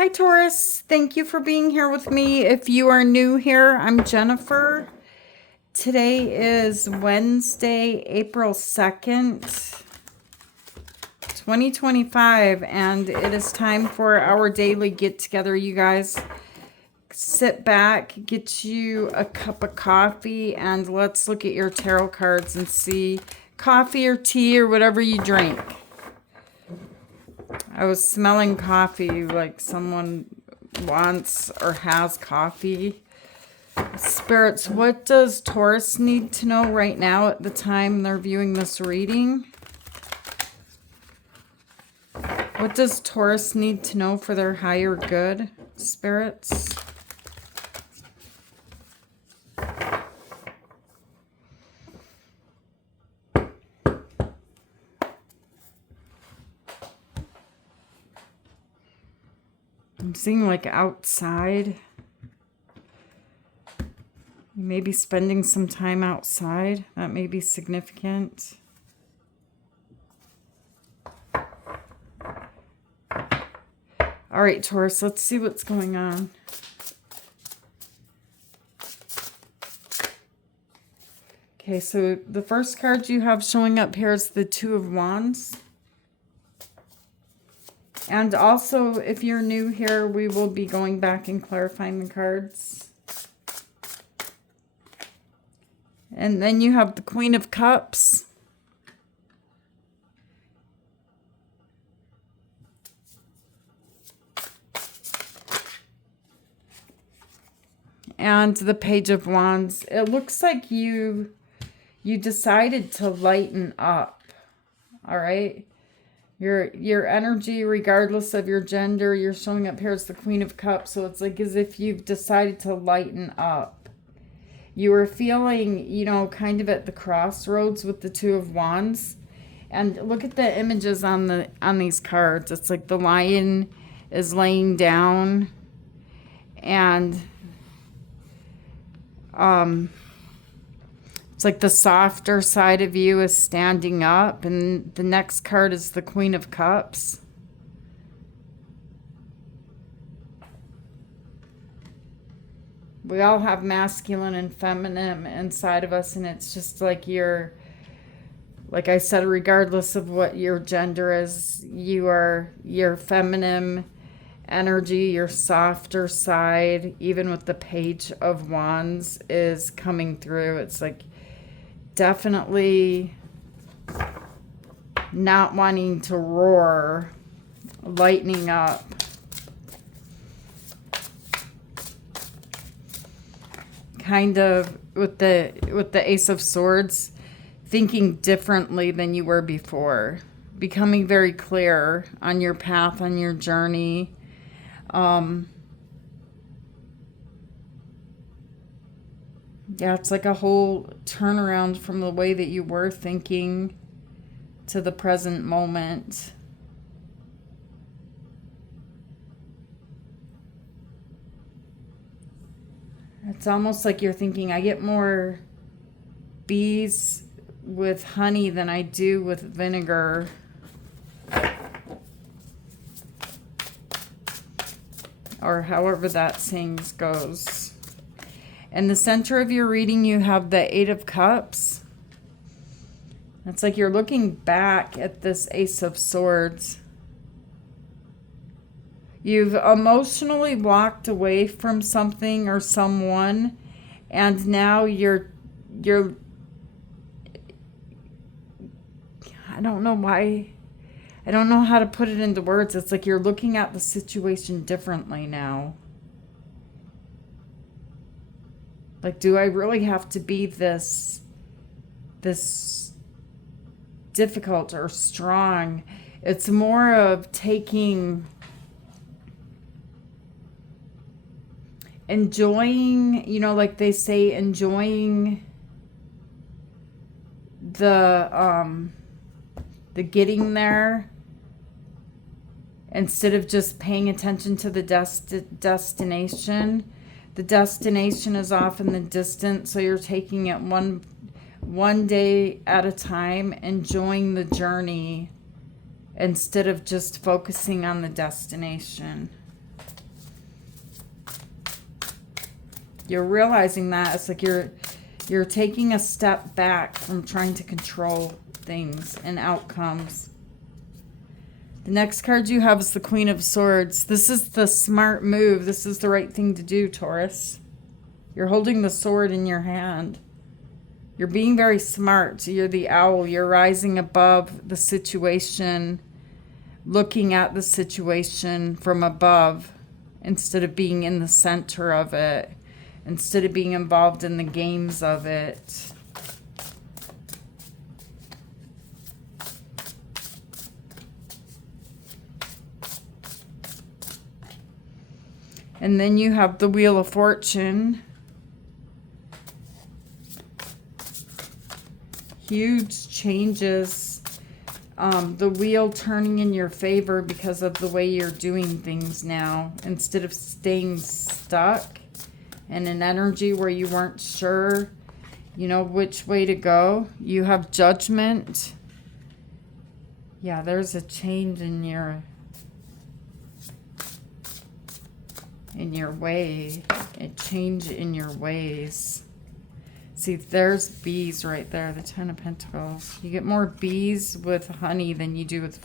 Hi, Taurus. Thank you for being here with me. If you are new here, I'm Jennifer. Today is Wednesday, April 2nd, 2025, and it is time for our daily get-together, you guys. Sit back, get you a cup of coffee, and let's look at your tarot cards and see coffee or tea or whatever you drink. I was smelling coffee, like someone wants or has coffee. Spirits, what does Taurus need to know right now at the time they're viewing this reading? What does Taurus need to know for their higher good, spirits? I'm seeing like outside. Maybe spending some time outside. That may be significant. All right, Taurus, let's see what's going on. Okay, so the first card you have showing up here is the Two of Wands. And also, if you're new here, we will be going back and clarifying the cards. And then you have the Queen of Cups. And the Page of Wands. It looks like you decided to lighten up. All right? Your energy, regardless of your gender, you're showing up here as the Queen of Cups. So it's like as if you've decided to lighten up. You were feeling, kind of at the crossroads with the Two of Wands. And look at the images on these cards. It's like the lion is laying down. And it's like the softer side of you is standing up, and the next card is the Queen of Cups. We all have masculine and feminine inside of us, and it's just like like I said, regardless of what your gender is, your feminine energy, your softer side, even with the Page of Wands, is coming through. It's like definitely not wanting to roar, lightening up. Kind of with the Ace of Swords, thinking differently than you were before, becoming very clear on your path, on your journey. Yeah, it's like a whole turnaround from the way that you were thinking to the present moment. It's almost like you're thinking, I get more bees with honey than I do with vinegar. Or however that saying goes. In the center of your reading, you have the Eight of Cups. It's like you're looking back at this Ace of Swords. You've emotionally walked away from something or someone, and now you're I don't know why. I don't know how to put it into words. It's like you're looking at the situation differently now. Like, do I really have to be this difficult or strong? It's more of enjoying, like they say, enjoying the getting there, instead of just paying attention to the destination. The destination is off in the distance, so you're taking it one day at a time, enjoying the journey instead of just focusing on the destination. You're realizing that. It's like you're taking a step back from trying to control things and outcomes. The next card you have is the Queen of Swords. This is the smart move. This is the right thing to do, Taurus. You're holding the sword in your hand. You're being very smart. You're the owl. You're rising above the situation, looking at the situation from above instead of being in the center of it, instead of being involved in the games of it. And then you have the Wheel of Fortune. Huge changes. The wheel turning in your favor because of the way you're doing things now. Instead of staying stuck in an energy where you weren't sure, you know, which way to go. You have Judgment. Yeah, there's a change in your way. A change in your ways. See, there's bees right there, the 10 of Pentacles. You get more bees with honey than you do with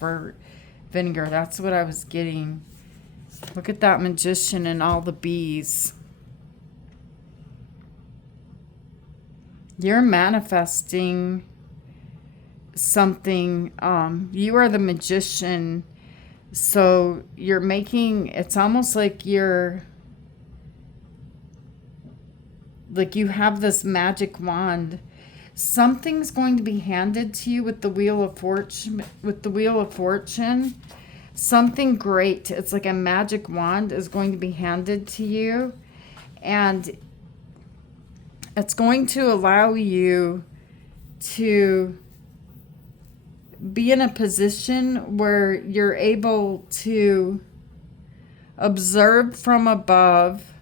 vinegar. That's what I was getting. Look at that Magician and all the bees. You're manifesting something. You are the Magician. So you're making, it's almost like you're, like you have this magic wand. Something's going to be handed to you with the Wheel of Fortune. With the Wheel of Fortune, something great. It's like a magic wand is going to be handed to you, and it's going to allow you to be in a position where you're able to observe from above.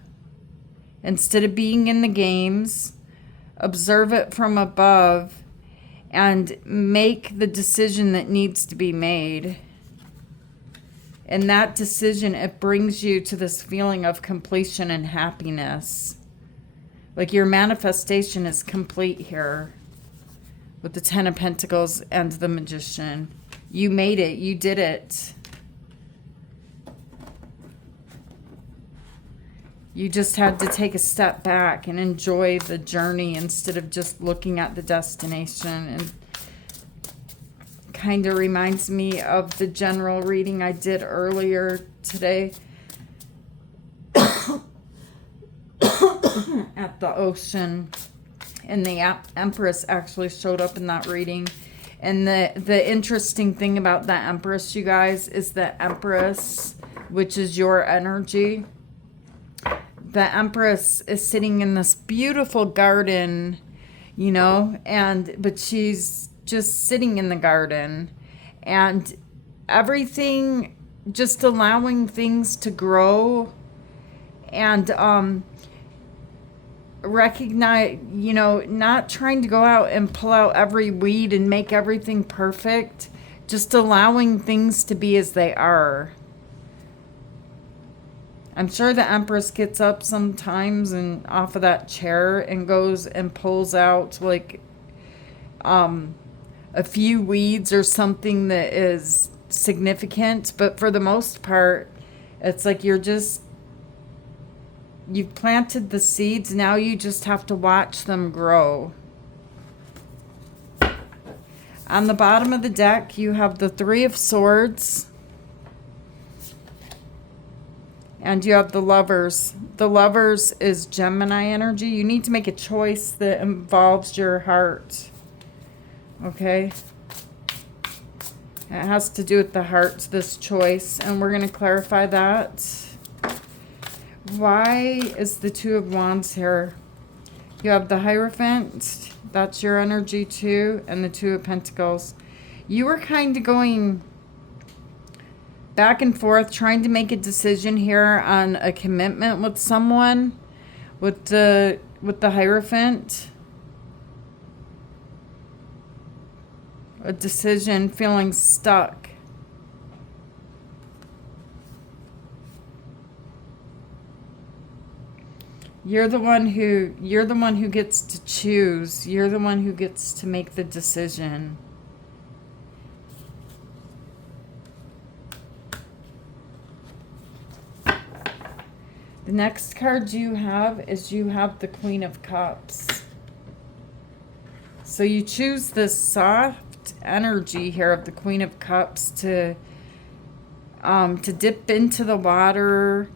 Instead of being in the games, observe it from above and make the decision that needs to be made. And that decision, it brings you to this feeling of completion and happiness. Like your manifestation is complete here with the 10 of Pentacles and the Magician. You made it. You did it. You just had to take a step back and enjoy the journey instead of just looking at the destination. And kind of reminds me of the general reading I did earlier today at the ocean. And the Empress actually showed up in that reading. And the interesting thing about that Empress, you guys, is the Empress, which is your energy. The Empress is sitting in this beautiful garden, you know, but she's just sitting in the garden and everything, just allowing things to grow and recognize, you know, not trying to go out and pull out every weed and make everything perfect, just allowing things to be as they are. I'm sure the Empress gets up sometimes and off of that chair and goes and pulls out like a few weeds or something that is significant. But for the most part, it's like you've planted the seeds. Now you just have to watch them grow. On the bottom of the deck, you have the 3 of Swords. And you have the Lovers. The Lovers is Gemini energy. You need to make a choice that involves your heart. Okay? It has to do with the heart, this choice. And we're going to clarify that. Why is the 2 of Wands here? You have the Hierophant. That's your energy too. And the 2 of Pentacles. You were kind of going back and forth, trying to make a decision here on a commitment with someone with the Hierophant. A decision, feeling stuck. You're the one who gets to choose. You're the one who gets to make the decision. The next card you have is you have the Queen of Cups. So you choose this soft energy here of the Queen of Cups to dip into the water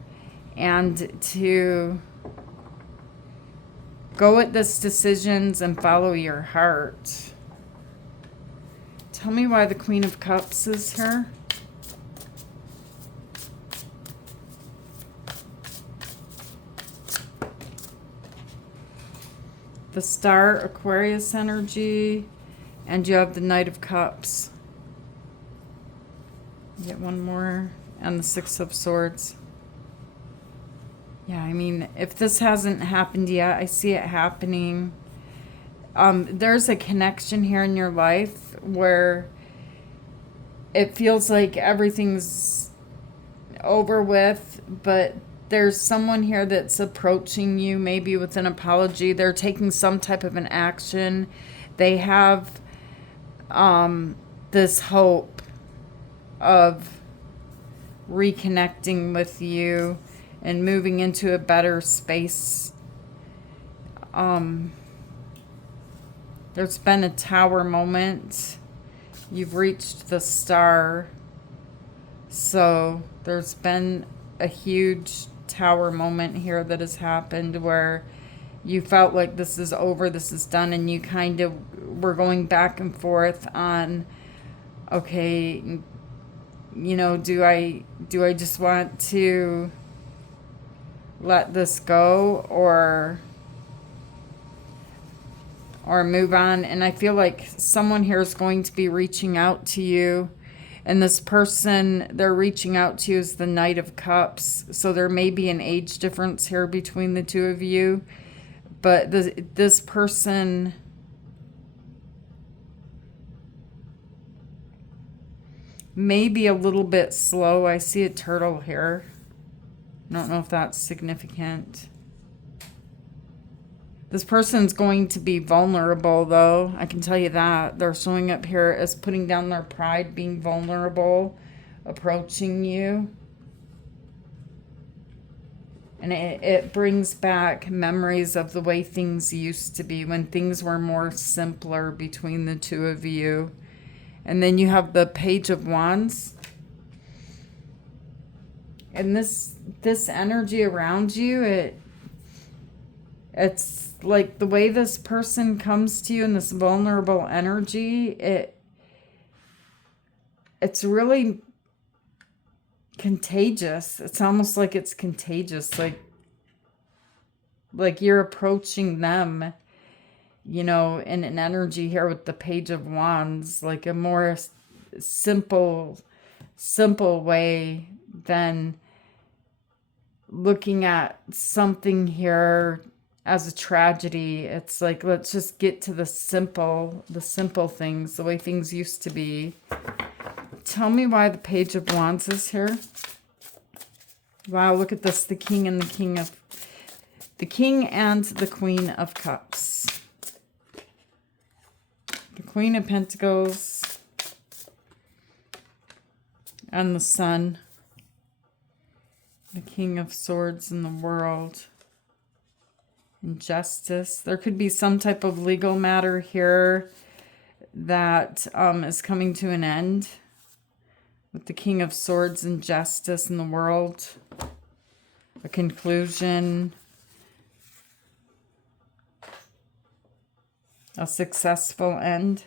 and to go at this decisions and follow your heart. Tell me why the Queen of Cups is here. The Star, Aquarius energy, and you have the Knight of Cups. Get one more, and the Six of Swords. Yeah, I mean, if this hasn't happened yet, I see it happening. There's a connection here in your life where it feels like everything's over with, but there's someone here that's approaching you, maybe with an apology. They're taking some type of an action. They have this hope of reconnecting with you and moving into a better space. There's been a tower moment. You've reached the star. So there's been a huge tower moment here that has happened where you felt like this is over, this is done, and you kind of were going back and forth on, okay, you know, do I just want to let this go or move on? And I feel like someone here is going to be reaching out to you. And this person they're reaching out to is the Knight of Cups. So there may be an age difference here between the two of you. But this person may be a little bit slow. I see a turtle here. I don't know if that's significant. This person's going to be vulnerable, though. I can tell you that. They're showing up here as putting down their pride, being vulnerable, approaching you. And it brings back memories of the way things used to be, when things were more simpler between the two of you. And then you have the Page of Wands. And this energy around you, it's like the way this person comes to you in this vulnerable energy, it's really contagious. It's almost like it's contagious, like you're approaching them, you know, in an energy here with the Page of Wands, like a more simple way than looking at something here as a tragedy. It's like, let's just get to the simple things, the way things used to be. Tell me why the Page of Wands is here. Wow, look at this, the King and the King and the Queen of Cups. The Queen of Pentacles and the Sun. The King of Swords in the World. Injustice. There could be some type of legal matter here that is coming to an end with the King of Swords and Justice in the World. A conclusion. A successful end.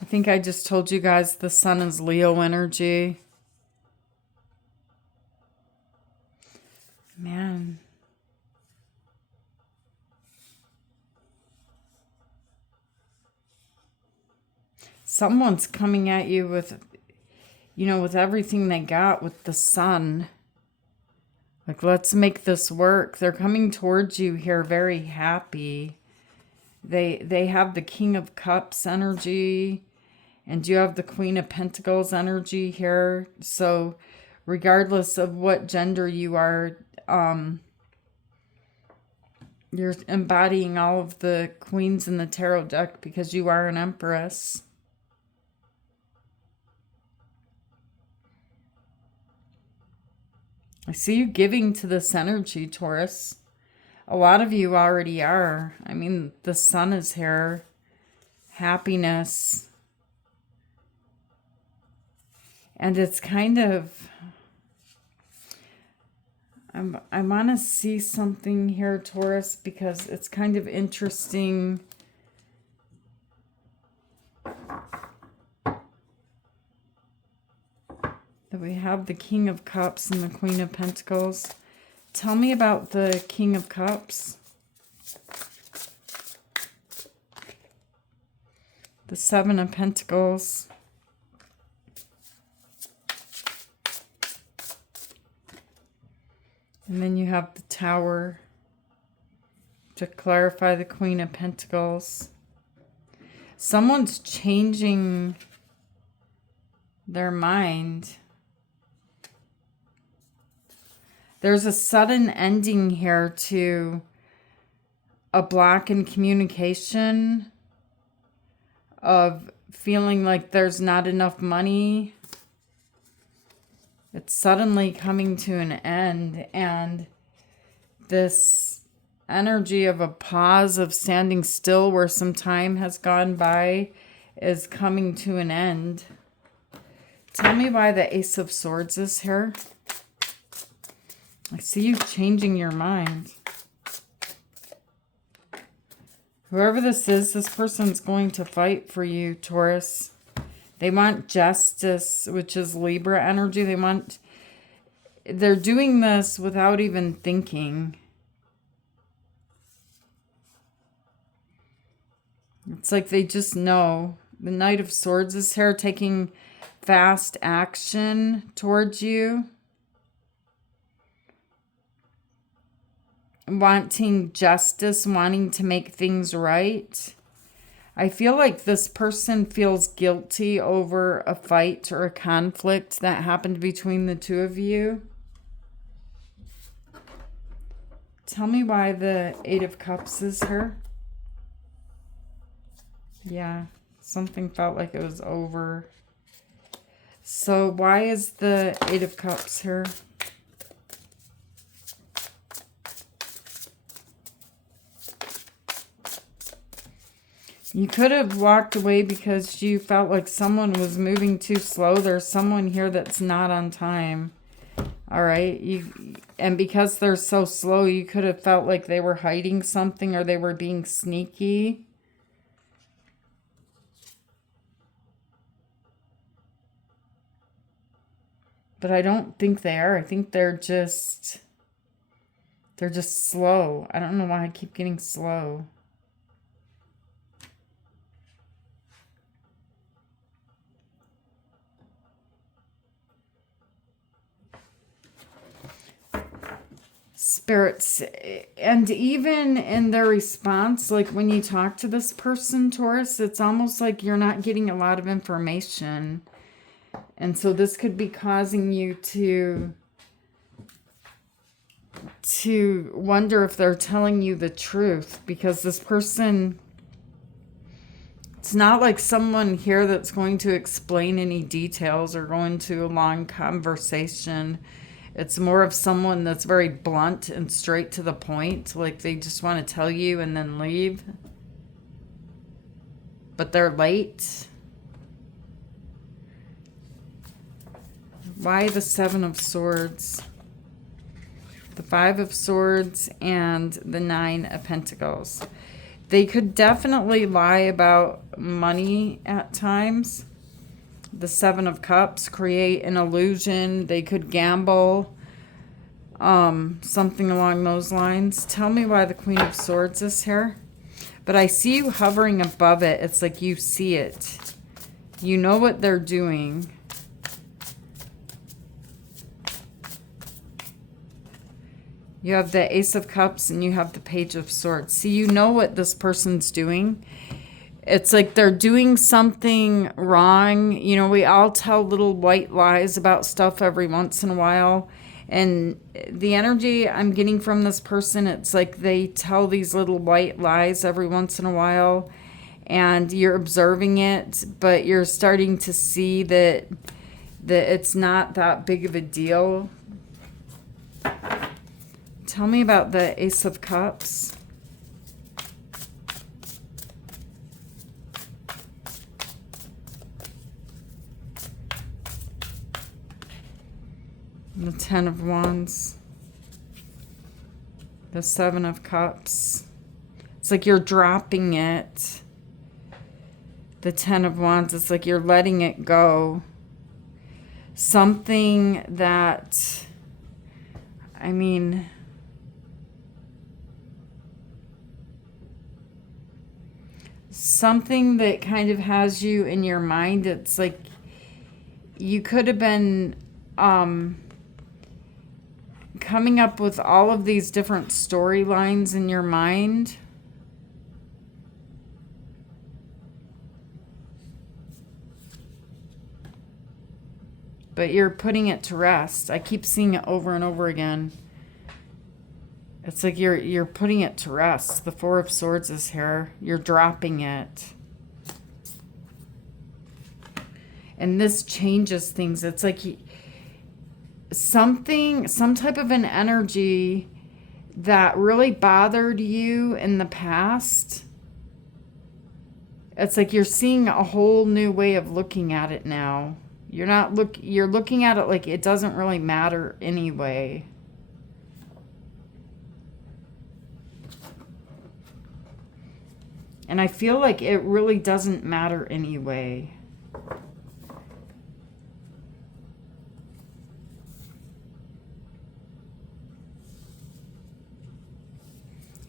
I think I just told you guys the Sun is Leo energy. Man. Someone's coming at you with, you know, with everything they got with the Sun. Like, let's make this work. They're coming towards you here very happy. They have the King of Cups energy. And you have the Queen of Pentacles energy here. So regardless of what gender you are, you're embodying all of the queens in the tarot deck because you are an Empress. I see you giving to this energy, Taurus. A lot of you already are. I mean, the sun is here. Happiness. And it's kind of... I want to see something here, Taurus, because it's kind of interesting. That we have the King of Cups and the Queen of Pentacles. Tell me about the King of Cups. The Seven of Pentacles. And then you have the Tower to clarify the Queen of Pentacles. Someone's changing their mind. There's a sudden ending here to a block in communication of feeling like there's not enough money. It's suddenly coming to an end, and this energy of a pause, of standing still where some time has gone by, is coming to an end. Tell me why the Ace of Swords is here. I see you changing your mind. Whoever this is, this person's going to fight for you, Taurus. They want justice, which is Libra energy. They're doing this without even thinking. It's like they just know. The Knight of Swords is here, taking fast action towards you. Wanting justice, wanting to make things right. I feel like this person feels guilty over a fight or a conflict that happened between the two of you. Tell me why the Eight of Cups is here. Yeah, something felt like it was over. So why is the Eight of Cups here? You could have walked away because you felt like someone was moving too slow. There's someone here that's not on time. All right. And because they're so slow, you could have felt like they were hiding something or they were being sneaky. But I don't think they are. I think they're just slow. I don't know why I keep getting slow. Spirits, and even in their response, like when you talk to this person, Taurus, it's almost like you're not getting a lot of information. And so this could be causing you to wonder if they're telling you the truth, because this person, it's not like someone here that's going to explain any details or go into a long conversation. It's more of someone that's very blunt and straight to the point. Like they just want to tell you and then leave. But they're late. Why the Seven of Swords? The Five of Swords and the Nine of Pentacles. They could definitely lie about money at times. The Seven of Cups, create an illusion. They could gamble. Something along those lines. Tell me why the Queen of Swords is here. But I see you hovering above it. It's like you see it. You know what they're doing. You have the Ace of Cups and you have the Page of Swords. See, you know what this person's doing. It's like they're doing something wrong. You know, we all tell little white lies about stuff every once in a while. And the energy I'm getting from this person, it's like they tell these little white lies every once in a while. And you're observing it, but you're starting to see that it's not that big of a deal. Tell me about the Ace of Cups. The Ten of Wands. The Seven of Cups. It's like you're dropping it. The Ten of Wands, it's like you're letting it go. Something that, I mean, something that kind of has you in your mind. It's like you could have been coming up with all of these different storylines in your mind. But you're putting it to rest. I keep seeing it over and over again. It's like you're putting it to rest. The Four of Swords is here. You're dropping it. And this changes things. It's like some type of an energy that really bothered you in the past. It's like you're seeing a whole new way of looking at it now. You're looking at it like it doesn't really matter anyway. And I feel like it really doesn't matter anyway.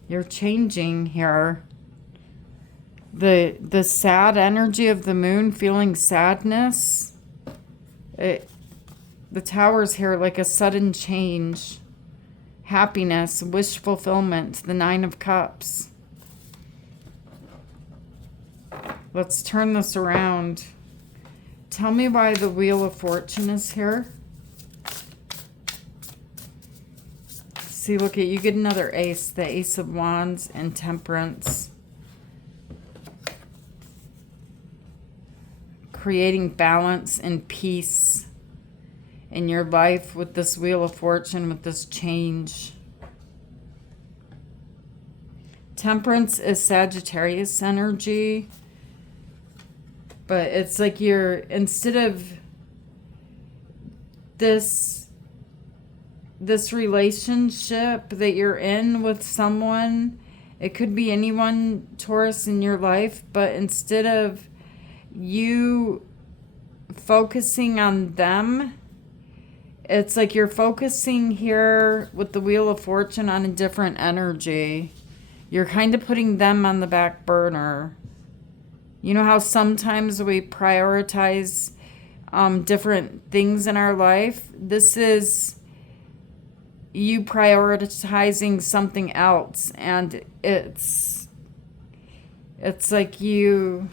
You're changing here. The sad energy of the moon, feeling sadness. The Tower's here, like a sudden change. Happiness, wish fulfillment, the Nine of Cups. Let's turn this around. Tell me why the Wheel of Fortune is here. See, look at, you get another ace, the Ace of Wands and Temperance. Creating balance and peace in your life with this Wheel of Fortune, with this change. Temperance is Sagittarius energy. But it's like you're, instead of this relationship that you're in with someone, it could be anyone, Taurus, in your life, but instead of you focusing on them, it's like you're focusing here with the Wheel of Fortune on a different energy. You're kind of putting them on the back burner. You know how sometimes we prioritize different things in our life? This is you prioritizing something else, and it's like you're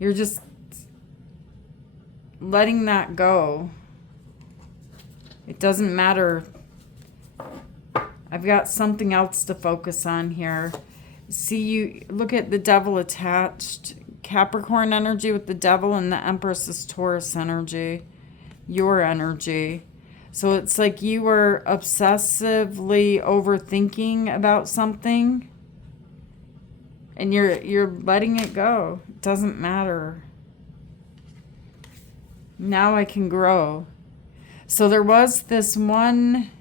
just letting that go. It doesn't matter. I've got something else to focus on here. See, you look at the Devil attached. Capricorn energy with the Devil, and the Empress is Taurus energy. Your energy. So it's like you were obsessively overthinking about something, and you're letting it go. It doesn't matter. Now I can grow. So there was this one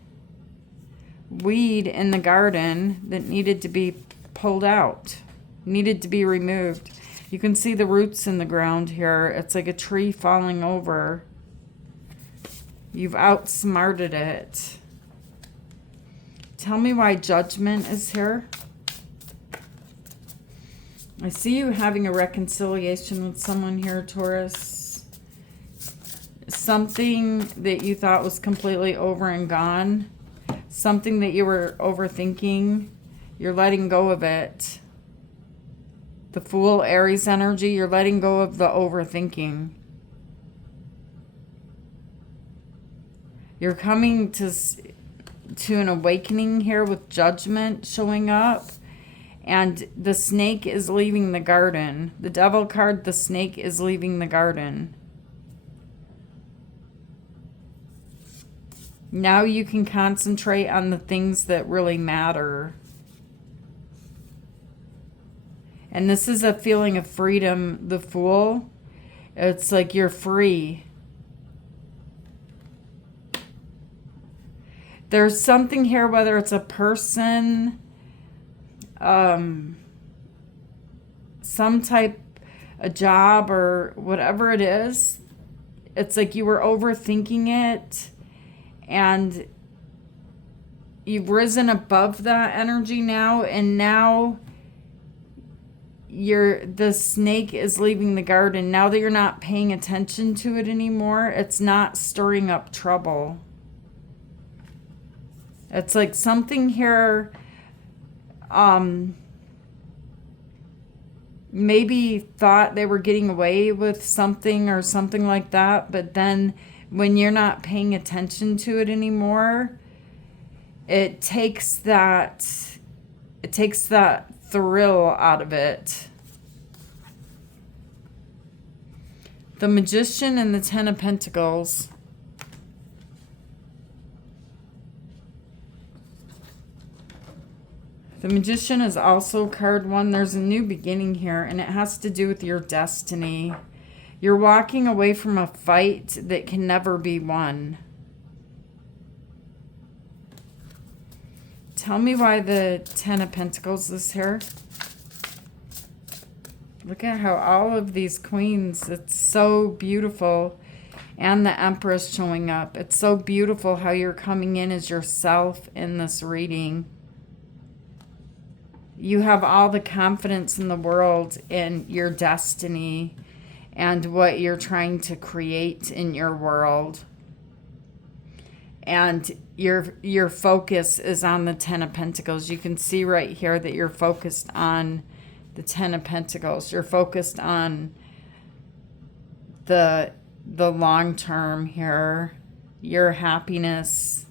weed in the garden that needed to be pulled out, needed to be removed. You can see the roots in the ground here. It's like a tree falling over. You've outsmarted it. Tell me why Judgment is here. I see you having a reconciliation with someone here, Taurus. Something that you thought was completely over and gone. Something that you were overthinking. You're letting go of it. The Fool, Aries energy, you're letting go of the overthinking. You're coming to an awakening here with Judgment showing up. And the snake is leaving the garden. The Devil card, the snake is leaving the garden. Now you can concentrate on the things that really matter. And this is a feeling of freedom, the Fool. It's like you're free. There's something here, whether it's a person, some type, a job, or whatever it is. It's like you were overthinking it, and you've risen above that energy now, and now the snake is leaving the garden. Now that you're not paying attention to it anymore, it's not stirring up trouble. It's like something here, maybe thought they were getting away with something or something like that, but then when you're not paying attention to it anymore, it takes that thrill out of it. The Magician and the Ten of Pentacles. The Magician is also card 1. There's a new beginning here, and it has to do with your destiny. You're walking away from a fight that can never be won. Tell me why the Ten of Pentacles is here. Look at how all of these queens, it's so beautiful. And the Empress showing up. It's so beautiful how you're coming in as yourself in this reading. You have all the confidence in the world in your destiny and what you're trying to create in your world. And your focus is on the Ten of Pentacles. You can see right here that you're focused on the Ten of Pentacles. You're focused on the long term here, your happiness.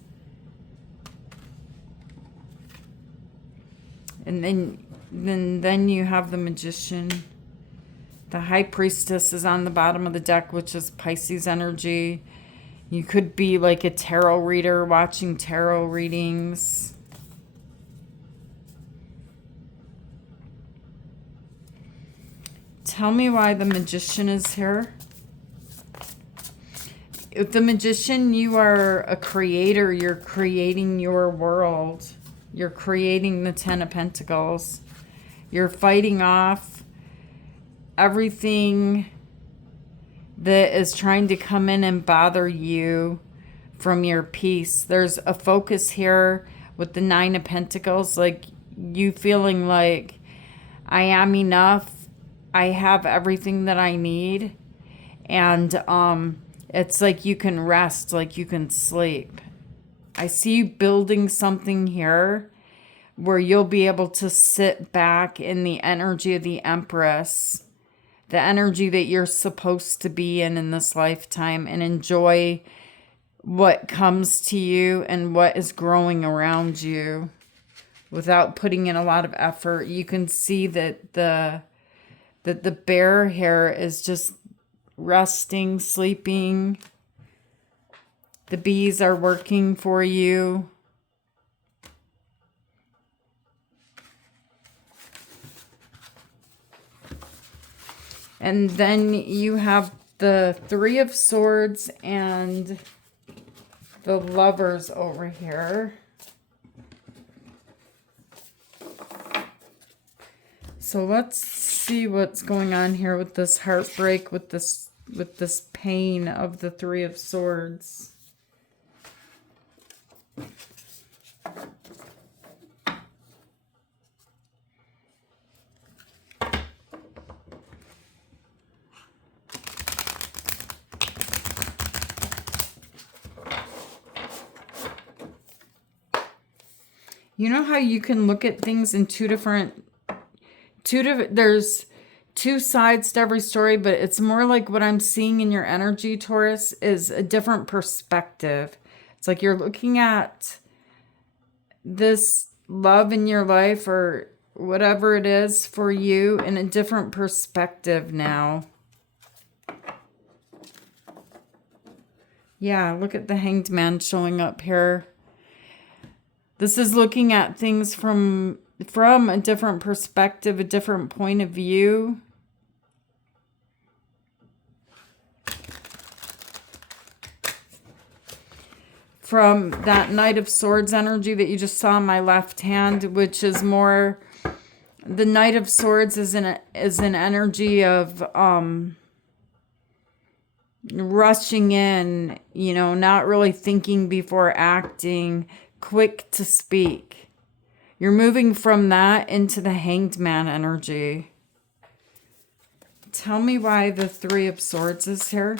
And then you have the Magician. The High Priestess is on the bottom of the deck, which is Pisces energy. You could be like a tarot reader watching tarot readings. Tell me why the Magician is here. With the Magician, you are a creator. You're creating your world. You're creating the Ten of Pentacles. You're fighting off everything that is trying to come in and bother you from your peace. There's a focus here with the Nine of Pentacles, like you feeling like I am enough. I have everything that I need. And it's like you can rest, like you can sleep. I see you building something here where you'll be able to sit back in the energy of the Empress, the energy that you're supposed to be in this lifetime, and enjoy what comes to you and what is growing around you without putting in a lot of effort. You can see that the bear here is just resting, sleeping. The bees are working for you. And then you have the Three of Swords and the Lovers over here. So let's see what's going on here with this heartbreak, with this pain of the Three of Swords. You know how you can look at things in two different, there's two sides to every story, but it's more like what I'm seeing in your energy, Taurus, is a different perspective. It's like you're looking at this love in your life or whatever it is for you in a different perspective now. Yeah, look at the Hanged Man showing up here. This is looking at things from a different perspective, a different point of view. From that Knight of Swords energy that you just saw in my left hand, which is more, the Knight of Swords is an energy of rushing in, you know, not really thinking before acting, quick to speak. You're moving from that into the Hanged Man energy. Tell me why the Three of Swords is here.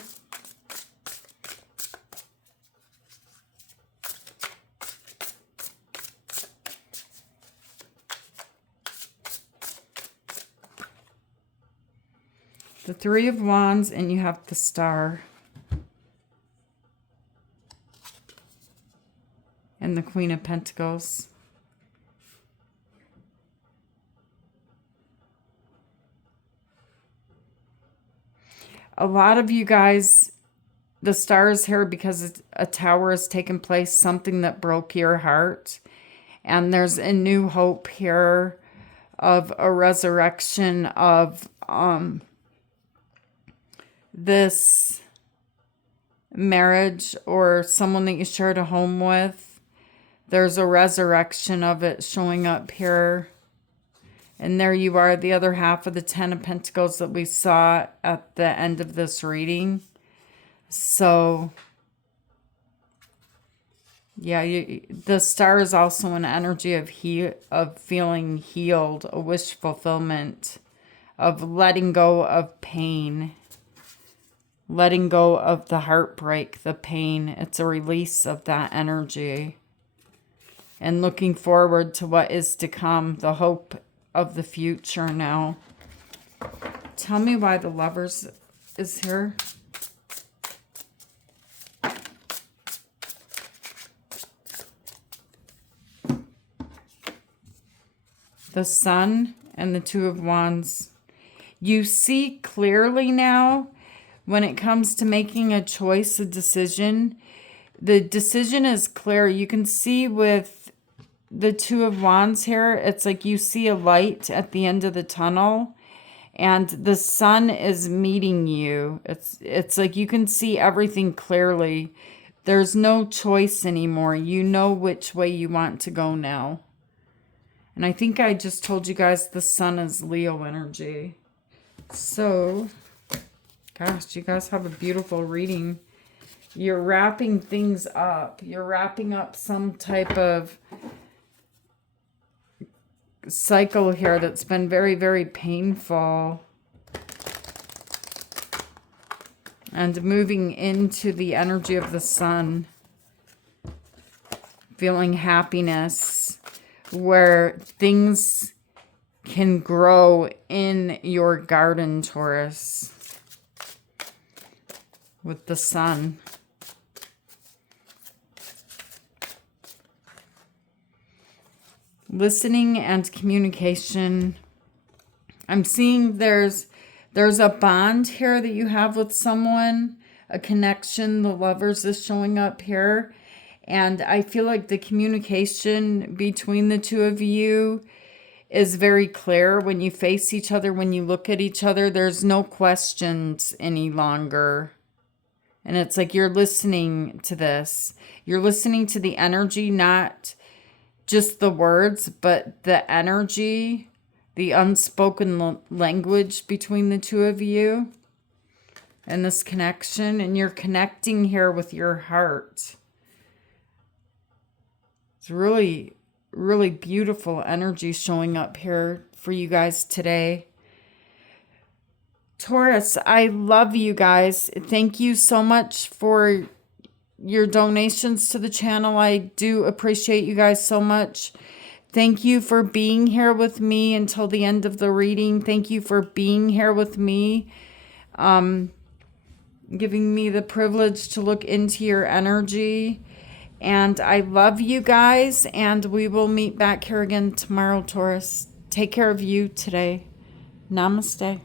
The Three of Wands, and you have the Star. And the Queen of Pentacles. A lot of you guys, the Star is here because a tower has taken place, something that broke your heart. And there's a new hope here of a resurrection of this marriage or someone that you shared a home with. There's a resurrection of it showing up here. And there you are, the other half of the Ten of Pentacles that we saw at the end of this reading. So, yeah, the Star is also an energy of feeling healed, a wish fulfillment, of letting go of pain. Letting go of the heartbreak, the pain. It's a release of that energy. And looking forward to what is to come, the hope of the future now. Tell me why the Lovers is here. The Sun and the Two of Wands. You see clearly now. When it comes to making a choice, a decision, the decision is clear. You can see with the Two of Wands here, it's like you see a light at the end of the tunnel and the sun is meeting you. It's like you can see everything clearly. There's no choice anymore. You know which way you want to go now. And I think I just told you guys the sun is Leo energy. So... gosh, you guys have a beautiful reading. You're wrapping things up. You're wrapping up some type of cycle here that's been very, very painful. And moving into the energy of the sun. Feeling happiness. Where things can grow in your garden, Taurus. With the sun. Listening and communication. I'm seeing there's a bond here that you have with someone, a connection. The Lovers is showing up here. And I feel like the communication between the two of you is very clear when you face each other, when you look at each other. There's no questions any longer. And it's like you're listening to this. You're listening to the energy, not just the words, but the energy, the unspoken language between the two of you. And this connection. And you're connecting here with your heart. It's really, really beautiful energy showing up here for you guys today. Taurus, I love you guys. Thank you so much for your donations to the channel. I do appreciate you guys so much. Thank you for being here with me until the end of the reading. Thank you for being here with me, giving me the privilege to look into your energy. And I love you guys, and we will meet back here again tomorrow, Taurus. Take care of you today. Namaste.